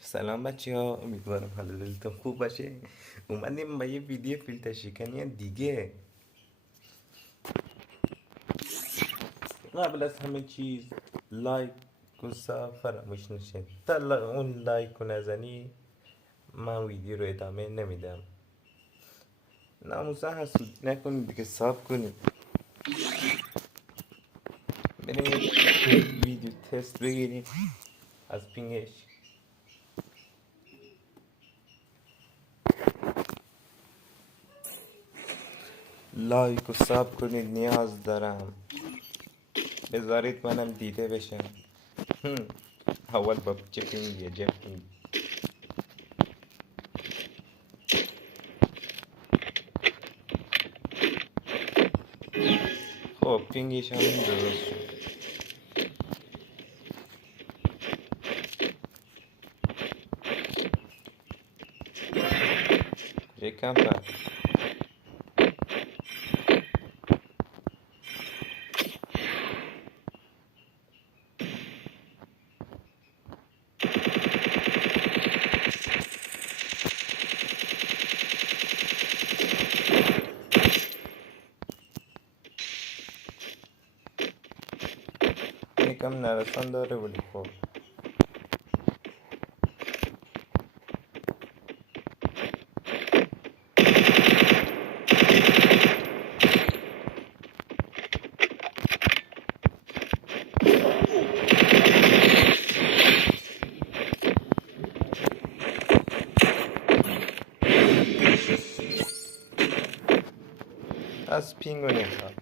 سلام بچه ها، امیدوارم حال دلتون خوب باشه. اومدیم با یه ویدیو فیلتر شکنی دیگه. قبل از همه چیز لایک و ساب فراموش نشه. تا اون لایک رو نزنی من ویدیو رو ادامه نمیدم. ناموسا حسود نکنید دیگه، ساب کنید. بریم یه ویدیو تست بگیریم از پینگش. لایک و ساب کنید، نیاز دارم. بذارید منم دیده بشم. اول با چه پینگیه چه پینگ. خب پینگش هم درست شد. یکم پر یکم نرسان داره ولی خب از پینگو نمیخواد.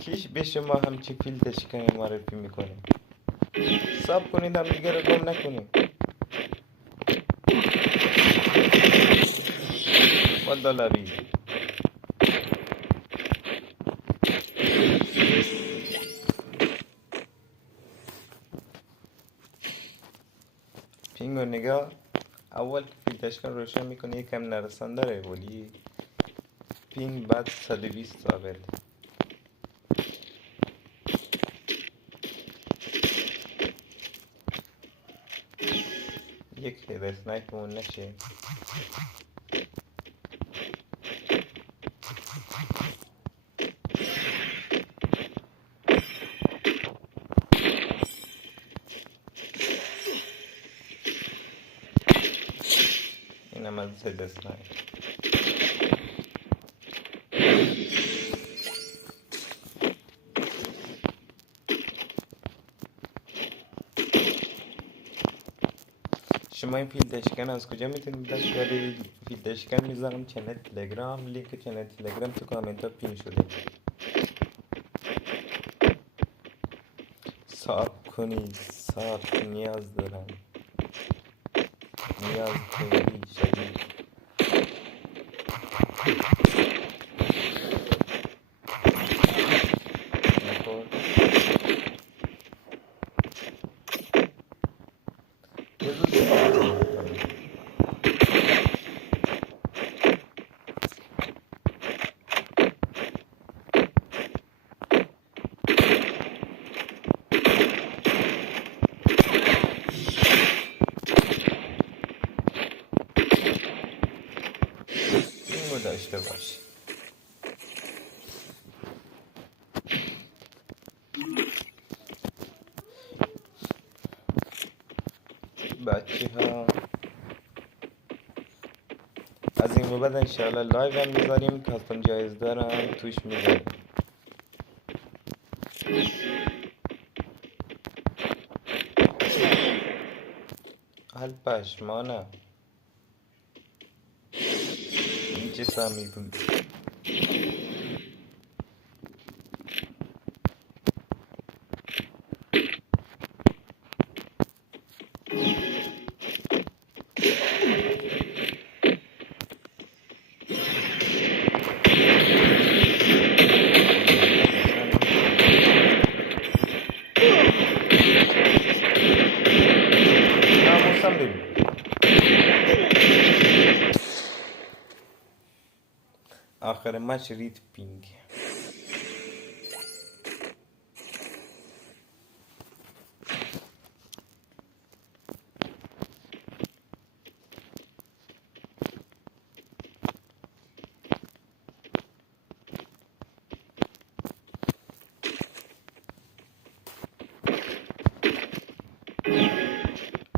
کیش به شما همچی فیلتر شکنی معرفی میکنه. ساب کنید، هم دیگه رو گم نکنید. با دلاوی پینگو نگاه. اول که فیلتر شکن روشن میکنه یکم نرسان داره ولی پینگ بعد 120 ثابت. یک هید اسنایپمون نشه. اینم از هید اسنایپ. شما این فیلتر شکن از کجا میتونید دست بیارید؟ فیلتر شکن میذارم چنل تلگرام، لینک چنل تلگرام تو کامنت ها پین شده. ساب کنید، ساب نیاز دارم، نیاز خیلی شدید. نخور یه روز این رو داشته باش. بچه ها از این به بعد انشاءالله لایو هم میذاریم، کاستم جایز دارم توش میذاریم. حال پشمانه این چه سمی بود. ناموسم ببین. آخر مچ رید پینگ.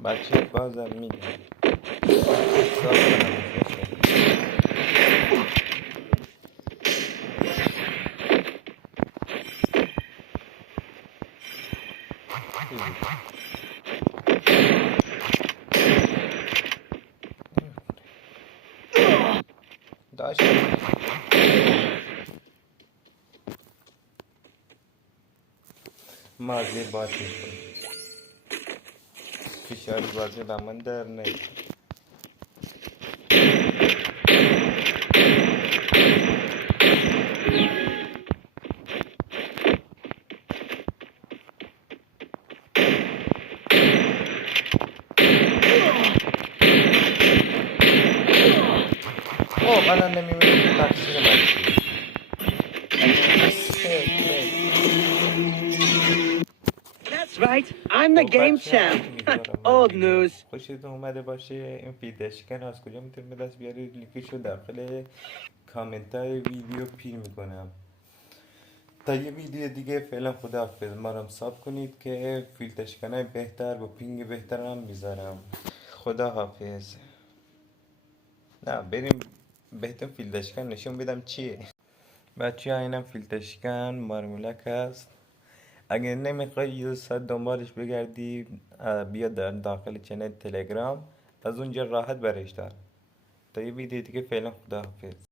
بچه بازم میگم حساب کنم داشت مازی بازی کن فشاری بازی با من در نی اوه الان نمی‌بینی که تقصیر من چیه That's right. I'm the خب game بچه champ. امیدوارم از Old ویدیو news. خوشتون اومده باشه. این فیلتشکن از کجا میتونیم به دست بیارید لینکشو داخل کامنت های ویدیو پین میکنم. تا یه ویدیو دیگه فعلا خداحافظ. ما رو ساب کنید که فیلتشکن های بهتر با پینگ بهتر هم بیزارم. خداحافظ. نه بریم بهتون فیلتشکن نشون بدم چیه. بچه ها اینم فیلتشکن مارمولک هست. اگه نمیخوای یه ساعت دنبالش بگردی بیا در داخل چنل تلگرام از اونجا راحت برش دار. تا یه ویدیو دیگه فعلا خداحافظ.